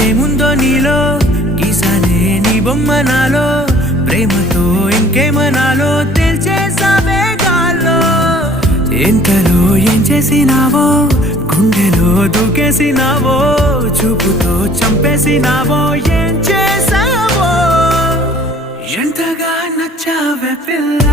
ఏముందో నీలో గీసానే నీ బొమ్మ నాలో ప్రేమతో ఇంకేమనాలో తెలిచేసావే గాల్లో ఎంతలో ఏం చేసినావో గుండెలో దూకేసినావో చూపుతో చంపేసినావో ఏం చేసావో ఎంతగా నచ్చావే పిల్ల